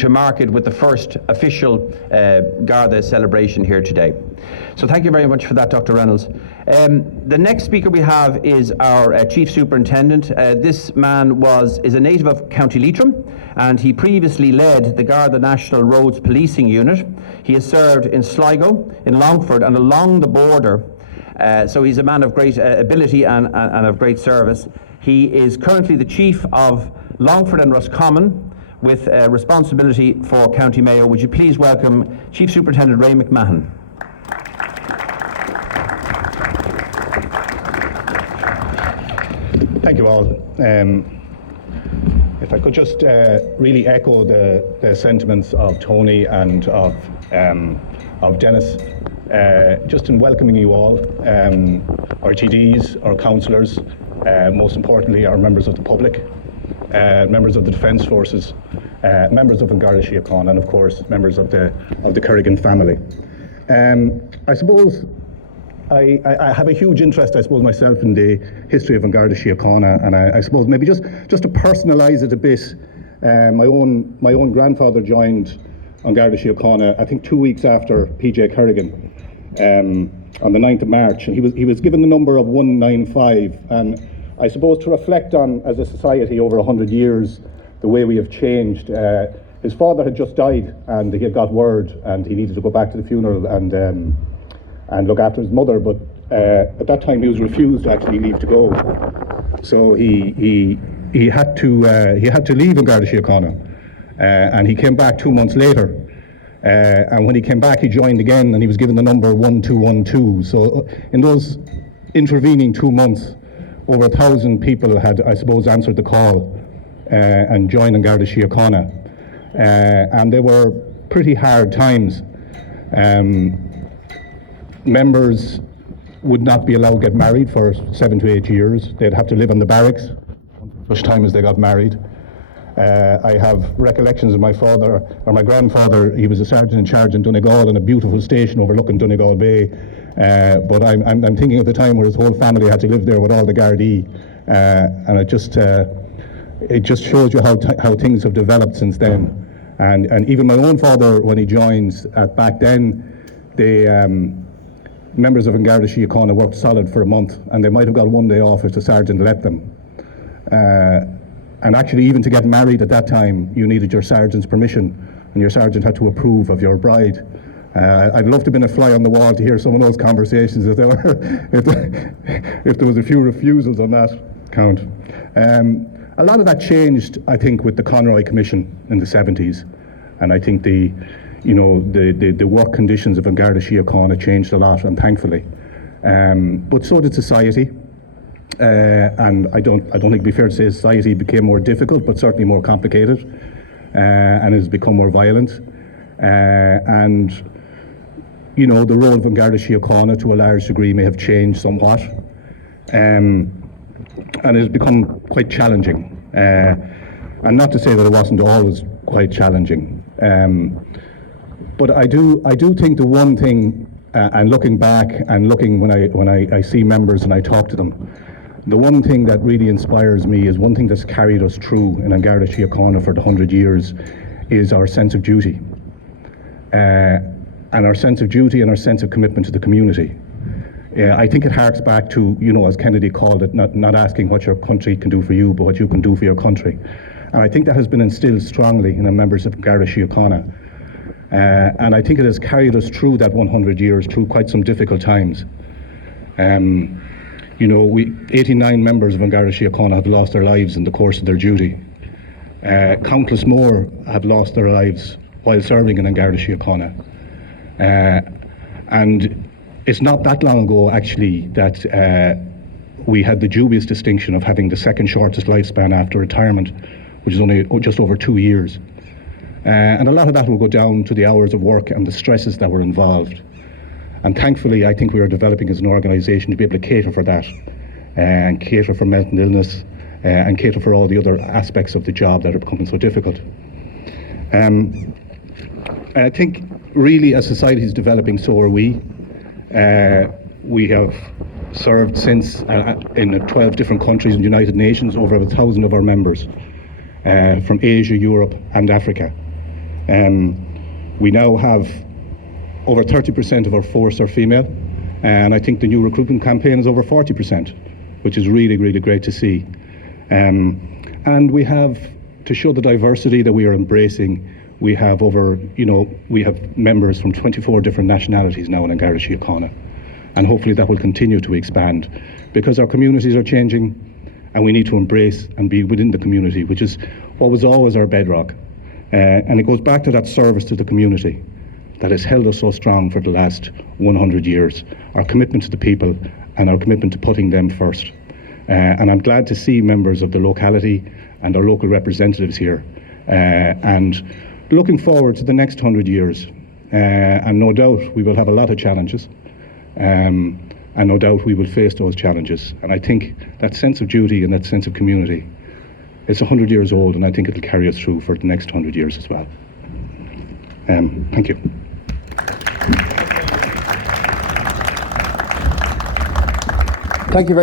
to mark it with the first official Garda celebration here today. So thank you very much for that, Dr. Reynolds. The next speaker we have is our Chief Superintendent. This man is a native of County Leitrim, and he previously led the Garda National Roads Policing Unit. He has served in Sligo, in Longford and along the border. So he's a man of great ability and of great service. He is currently the Chief of Longford and Roscommon, with responsibility for County Mayo. Would you please welcome Chief Superintendent Ray Mc Mahon. Thank you all. If I could just really echo the sentiments of Tony and of Dennis, just in welcoming you all, our TDs, our councillors, most importantly our members of the public, members of the Defence Forces, members of Garda Síochána, and of course members of the Kerrigan family. I suppose I have a huge interest, I suppose, myself in the history of Garda Síochána, and I suppose maybe just to personalise it a bit, my own grandfather joined Garda Síochána, I think 2 weeks after P J Kerrigan, on the 9th of March, and he was given the number of 195, and I suppose to reflect on, as a society over 100 years, the way we have changed. His father had just died, and he had got word, and he needed to go back to the funeral and look after his mother. But at that time, he was refused to actually leave to go. So he had to leave in Garda Síochána, and he came back 2 months later. And when he came back, he joined again, and he was given the number 1212. So in those intervening 2 months, over 1,000 people had, I suppose, answered the call and joined Garda Síochána. And they were pretty hard times. Members would not be allowed to get married for 7 to 8 years. They'd have to live in the barracks such time as they got married. I have recollections of my father, or my grandfather. He was a sergeant in charge in Donegal, in a beautiful station overlooking Donegal Bay. But I'm thinking of the time where his whole family had to live there with all the Gardaí, and it just shows you how things have developed since then. And even my own father, when he joined back then, the members of Garda Síochána worked solid for a month, and they might have got 1 day off if the sergeant let them. And actually, even to get married at that time, you needed your sergeant's permission, and your sergeant had to approve of your bride. I'd love to have been a fly on the wall to hear some of those conversations if there was a few refusals on that count. A lot of that changed, I think, with the Conroy Commission in the 70s, and I think the work conditions of Garda Síochána changed a lot, and thankfully, but so did society. And I don't think it'd be fair to say society became more difficult, but certainly more complicated, and has become more violent. And the role of Garda Síochána to a large degree may have changed somewhat, and it has become quite challenging. And not to say that it wasn't always quite challenging, but I do think the one thing, and looking back and looking when I see members and I talk to them, the one thing that really inspires me is one thing that's carried us through in Garda Síochána for the 100 years is our sense of duty. And our sense of duty and our sense of commitment to the community. I think it harks back to, as Kennedy called it, not asking what your country can do for you, but what you can do for your country. And I think that has been instilled strongly in the members of Garda Síochána. And I think it has carried us through that 100 years, through quite some difficult times. 89 members of Garda Síochána have lost their lives in the course of their duty. Countless more have lost their lives while serving in Garda Síochána. And it's not that long ago, actually, that we had the dubious distinction of having the second shortest lifespan after retirement, which is only just over 2 years. And a lot of that will go down to the hours of work and the stresses that were involved. And thankfully, I think we are developing as an organisation to be able to cater for that, and cater for mental illness, and cater for all the other aspects of the job that are becoming so difficult. And I think really as society is developing, so are we. We have served since in 12 different countries in the United Nations, over 1,000 of our members from Asia, Europe and Africa. We now have over 30% of our force are female, and I think the new recruitment campaign is over 40%, which is really, really great to see. And we have, to show the diversity that we are embracing, we have we have members from 24 different nationalities now in Garda Síochána, and hopefully that will continue to expand, because our communities are changing and we need to embrace and be within the community, which is what was always our bedrock. And it goes back to that service to the community that has held us so strong for the last 100 years, our commitment to the people and our commitment to putting them first. And I'm glad to see members of the locality and our local representatives here, and looking forward to the next 100 years. And no doubt we will have a lot of challenges, and no doubt we will face those challenges. And I think that sense of duty and that sense of community, it's 100 years old, and I think it'll carry us through for the next 100 years as well. Thank you. Thank you very